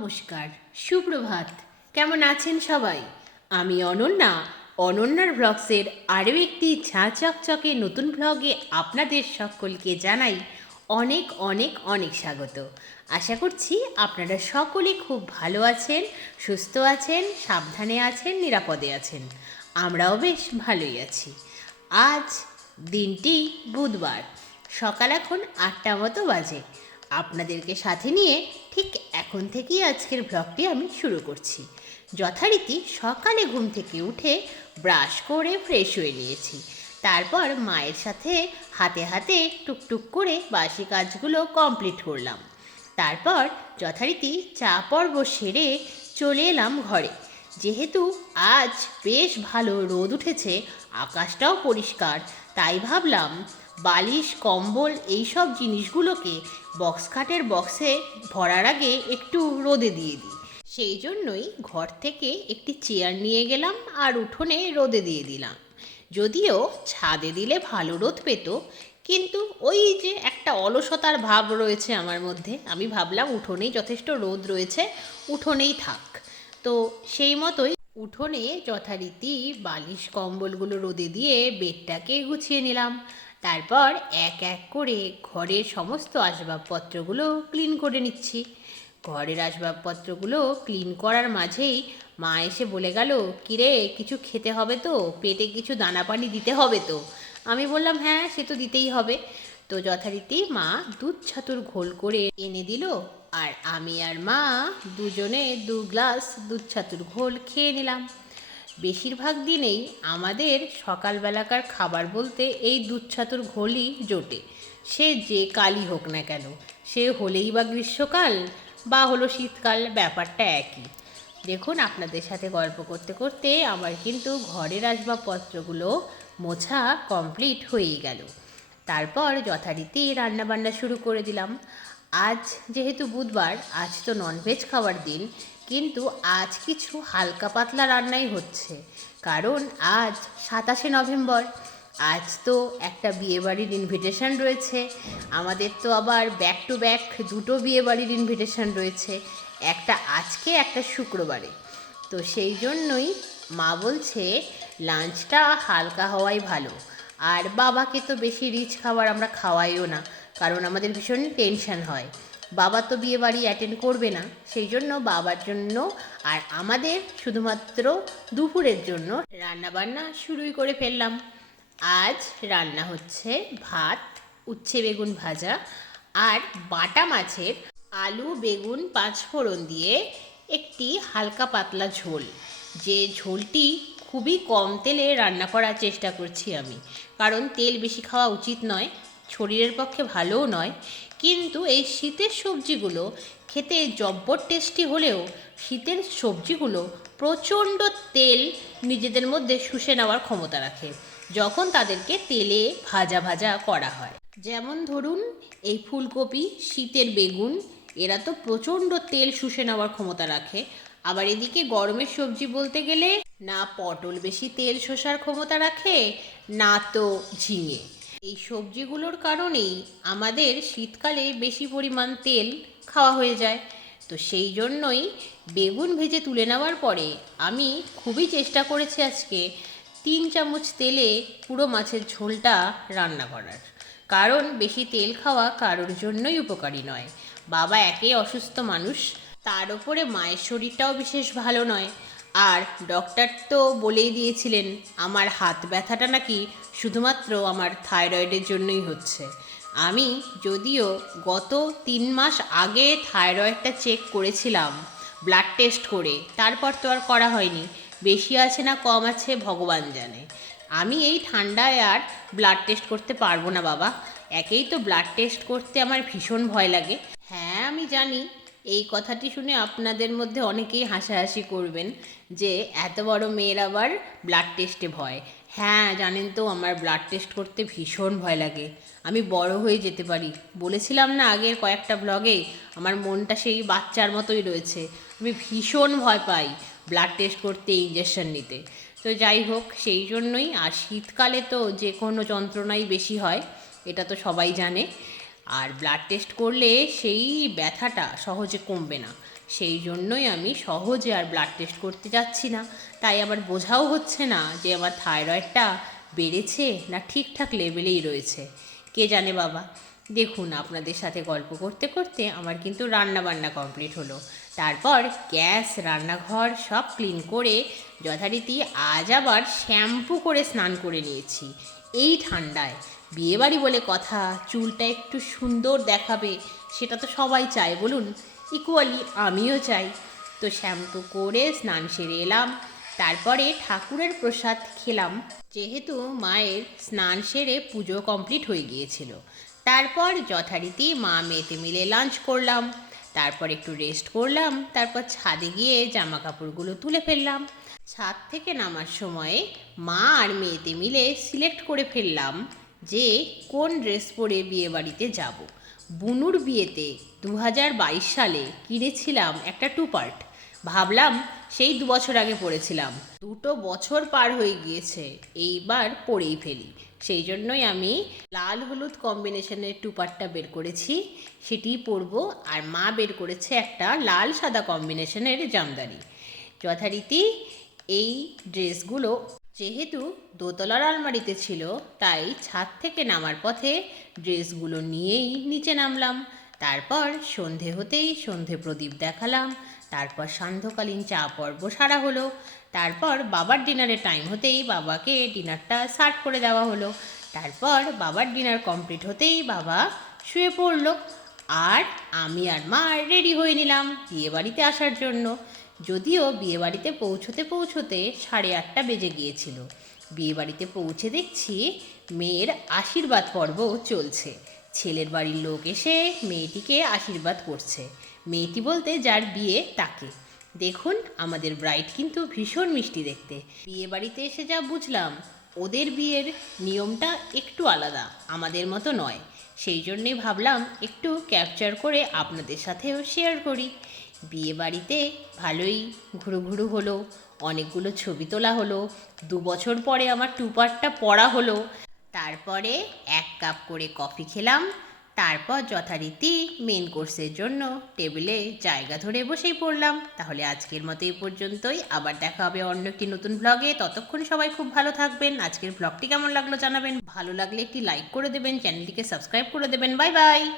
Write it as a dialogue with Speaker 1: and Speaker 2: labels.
Speaker 1: নমস্কার, সুপ্রভাত। কেমন আছেন সবাই? আমি অনন্যা। অনন্যার ব্লগসের আরও একটি ঝাঁ চকচকে নতুন ব্লগে আপনাদের সকলকে জানাই অনেক অনেক অনেক স্বাগত। আশা করছি আপনারা সকলে খুব ভালো আছেন, সুস্থ আছেন, সাবধানে আছেন, নিরাপদে আছেন। আমরাও বেশ ভালোই আছি। আজ দিনটি বুধবার। সকাল এখন আটটা মতো বাজে। আপনাদেরকে সাথে নিয়ে ঠিক এখন থেকেই আজকের ব্লগটি আমি শুরু করছি। যথারীতি সকালে ঘুম থেকে উঠে ব্রাশ করে ফ্রেশ হয়ে নিয়েছি। তারপর মায়ের সাথে হাতে হাতে টুকটুক করে বাসি কাজগুলো কমপ্লিট করলাম। তারপর যথারীতি চা পর্ব সেরে চলে এলাম ঘরে। যেহেতু আজ বেশ ভালো রোদ উঠেছে, আকাশটাও পরিষ্কার, তাই ভাবলাম বালিশ, কম্বল এইসব জিনিসগুলোকে বক্স খাটের বক্সে ভরার আগে একটু রোদে দিয়ে দিই। সেই জন্যই ঘর থেকে একটি চেয়ার নিয়ে গেলাম আর উঠোনে রোদে দিয়ে দিলাম। যদিও ছাদে দিলে ভালো রোদ পেত, কিন্তু ওই যে একটা অলসতার ভাব রয়েছে আমার মধ্যে, আমি ভাবলাম উঠোনেই যথেষ্ট রোদ রয়েছে, উঠোনেই থাক। তো সেই মতোই উঠোনে যথারীতি বালিশ, কম্বলগুলো রোদে দিয়ে বেডটাকে গুছিয়ে নিলাম। তারপর এক এক করে ঘরের সমস্ত আসবাবপত্রগুলো ক্লিন করে নিচ্ছি। ঘরের আসবাবপত্রগুলো ক্লিন করার মাঝেই মা এসে বলে গেল, কিরে, কিছু খেতে হবে তো? পেটে কিছু দানা পানি দিতে হবে তো? আমি বললাম হ্যাঁ সে তো দিতেই হবে। তো যথারীতি মা দুধ ছাতুর ঘোল করে এনে দিল আর আমি আর মা দুজনে দু গ্লাস দুধ ছাতুর ঘোল খেয়ে নিলাম। বেশিরভাগ দিনেই আমাদের সকালবেলাকার খাবার বলতে এই দুধ ছাতুর ঘোলই জোটে। সে যে কালই হোক না কেন, সে হলেই বা গ্রীষ্মকাল বা হলো শীতকাল, ব্যাপারটা একই। দেখুন আপনাদের সাথে গল্প করতে করতে আমার কিন্তু ঘরের আসবাবপত্রগুলো মোছা কমপ্লিট হয়েই গেল। তারপর যথারীতি রান্নাবান্না শুরু করে দিলাম। আজ যেহেতু বুধবার, আজ তো ননভেজ খাওয়ার দিন কিন্তু আজ কিছু হালকা পাতলা রান্নাই হচ্ছে। কারণ আজ সাতাশে নভেম্বর। আজ তো একটা বিয়েবাড়ির ইনভিটেশন রয়েছে। আমাদের তো আবার ব্যাক টু ব্যাক দুটো বিয়েবাড়ির ইনভিটেশন রয়েছে। একটা আজকে, একটা শুক্রবারে। তো সেই জন্যই মা বলছে লাঞ্চটা হালকা হওয়াই ভালো। আর বাবাকে তো বেশি রিচ খাবার আমরা খাওয়াইও না। কারণ আমাদের ভীষণ টেনশন হয়। বাবা তো বিয়ে বাড়ি অ্যাটেন্ড করবে না, সেই জন্য বাবার জন্য আর আমাদের শুধুমাত্র দুপুরের জন্য রান্নাবান্না শুরুই করে ফেললাম। আজ রান্না হচ্ছে ভাত, উচ্ছে বেগুন ভাজা আর বাটা মাছের আলু, বেগুন, পাঁচফোড়ন দিয়ে একটি হালকা পাতলা ঝোল। যে ঝোলটি খুবই কম তেলে রান্না করার চেষ্টা করছি আমি। কারণ তেল বেশি খাওয়া উচিত নয়, শরীরের পক্ষে ভালোও নয়। কিন্তু এই শীতের সবজিগুলো খেতে জব্বর টেস্টি হলেও শীতের সবজিগুলো প্রচণ্ড তেল নিজেদের মধ্যে শুষে নেওয়ার ক্ষমতা রাখে, যখন তাদেরকে তেলে ভাজা ভাজা করা হয়। যেমন ধরুন, এই ফুলকপি, শীতের বেগুন, এরা তো প্রচণ্ড তেল শুষে নেওয়ার ক্ষমতা রাখে। আবার এদিকে গরমের সবজি বলতে গেলে, না পটল বেশি তেল শোষার ক্ষমতা রাখে, না তো ঝিঙে। এই সবজিগুলোর কারণেই আমাদের শীতকালে বেশি পরিমাণ তেল খাওয়া হয়ে যায়। তো সেই জন্যই বেগুন ভেজে তুলে নেওয়ার পরে আমি খুবই চেষ্টা করেছি আজকে তিন চামচ তেলে পুরো মাছের ঝোলটা রান্না করার। কারণ বেশি তেল খাওয়া কারোর জন্যই উপকারী নয়। বাবা একে অসুস্থ মানুষ, তার ওপরে মায়ের শরীরটাও বিশেষ ভালো নয়। আর ডক্টর তো বলেই দিয়েছিলেন, আমার হাত ব্যথাটা নাকি শুধুমাত্র আমার থাইরয়েডের জন্যই হচ্ছে। আমি যদিও গত তিন মাস আগে থাইরয়েডটা চেক করেছিলাম ব্লাড টেস্ট করে, তারপর তো আর করা হয়নি। বেশি আছে না কম আছে ভগবান জানে। আমি এই ঠান্ডায় আর ব্লাড টেস্ট করতে পারব না বাবা। একেই তো ব্লাড টেস্ট করতে আমার ভীষণ ভয় লাগে। হ্যাঁ আমি জানি এই কথাটি শুনে আপনাদের মধ্যে অনেকেই হাসাহাসি করবেন যে, এত বড় মেয়ের আবার ব্লাড টেস্টে ভয়। হ্যাঁ জানেন তো আমার ব্লাড টেস্ট করতে ভীষণ ভয় লাগে। আমি বড় হয়ে যেতে পারি। বলেছিলাম না আগের কয়েকটা ব্লগে আমার মনটা সেই বাচ্চার মতোই রয়েছে। আমি ভীষণ ভয় পাই ব্লাড টেস্ট করতে ইঞ্জেকশন নিতে। তো যাই হোক, সেই জন্যই, আর শীতকালে তো যে কোনো যন্ত্রণাই বেশি হয়, এটা তো সবাই জানে। আর ব্লাড টেস্ট করলে সেই ব্যথাটা সহজে কমবে না। সেই জন্যই আমি সহজে আর ব্লাড টেস্ট করতে যাচ্ছি না। তাই আবার বোঝাও হচ্ছে না যে আমার থাইরয়েডটা বেড়েছে না ঠিকঠাক লেভেলেই রয়েছে। কে জানে বাবা? দেখুন, আপনাদের সাথে গল্প করতে করতে আমার কিন্তু রান্না বান্না কমপ্লিট হলো। তারপর গ্যাস, রান্নাঘর সব ক্লিন করে যথারীতি আজ আবার শ্যাম্পু করে স্নান করে নিয়েছি। এই ঠান্ডায় বিয়েবাড়ি বলে কথা, চুলটা একটু সুন্দর দেখাবে, সেটা তো সবাই চায়, বলুন। ইকুয়ালি আমিও চাই। তো শ্যাম্পু করে স্নান সেরে এলাম, তারপরে ঠাকুরের প্রসাদ খেলাম। যেহেতু মায়ের স্নান সেরে পুজো কমপ্লিট হয়ে গিয়েছিল, তারপর যথারীতি মা মেয়েতে মিলে লাঞ্চ করলাম, তারপর একটু রেস্ট করলাম, তারপর ছাদে গিয়ে জামা কাপড়গুলো তুলে ফেললাম। ছাদ থেকে নামার সময়ে মা আর মেয়েতে মিলে সিলেক্ট করে ফেললাম। যে কোন ড্রেস পরে বিয়ে বাড়িতে যাব? বুনুর বিয়েতে দু হাজার বাইশ সালে কিনেছিলাম একটা টু পার্ট ভাবলাম সেই দু বছর আগে পড়েছিলাম দুটো বছর পার হয়ে গিয়েছে, এইবার পরেই ফেলি। সেই জন্যই আমি লাল হলুদ কম্বিনেশনের টু পার্টটা বের করেছি। সেটিই পরবো আর মা বের করেছে একটা লাল সাদা কম্বিনেশনের জামদানি। যথারীতি এই ড্রেসগুলো যেহেতু দোতলার আলমারিতে ছিল, তাই ছাদ থেকে নামার পথে ড্রেসগুলো নিয়েই নিচে নামলাম। তারপর সন্ধে হতেই সন্ধে প্রদীপ দেখালাম। তারপর সান্ধ্যকালীন চা পর্ব সারা হলো। তারপর বাবার ডিনারের টাইম হতেই বাবাকে ডিনারটা সার্ভ করে দেওয়া হলো। তারপর বাবার ডিনার কমপ্লিট হতেই বাবা শুয়ে পড়ল। আর আমি আর মা রেডি হয়ে নিলাম বিয়েবাড়িতে আসার জন্য। যদিও বিয়েবাড়িতে পৌঁছতে পৌঁছতে সাড়ে আটটা বেজে গিয়েছিল। বিয়েবাড়িতে পৌঁছে দেখছি মেয়ের আশীর্বাদ পর্ব চলছে। ছেলের বাড়ির লোক এসে মেয়েটিকে আশীর্বাদ করছে। মেয়েটি বলতে যার বিয়ে তাকে। দেখুন, আমাদের ব্রাইড কিন্তু ভীষণ মিষ্টি দেখতে। বিয়ে বাড়িতে এসে যা বুঝলাম, ওদের বিয়ের নিয়মটা একটু আলাদা, আমাদের মতো নয়। সেই জন্যে ভাবলাম একটু ক্যাপচার করে আপনাদের সাথেও শেয়ার করি। বিয়ে বাড়িতে ভালোই ঘুরু ঘুরু হলো, অনেকগুলো ছবি তোলা হলো, দু বছর পরে আমার টু পার্টটা পড়া হলো। তারপরে এক কাপ করে কফি খেলাম, তারপর যথারীতি মেন কোর্সের জন্য টেবিলে জায়গা ধরে বসেই পড়লাম। তাহলে আজকের মতো এই পর্যন্তই, আবার দেখা হবে অন্য একটি নতুন ব্লগে ততক্ষণ সবাই খুব ভালো থাকবেন। আজকের ব্লগটি কেমন লাগল জানাবেন। ভালো লাগলে একটি লাইক করে দেবেন চ্যানেলটিকে সাবস্ক্রাইব করে দেবেন। Bye bye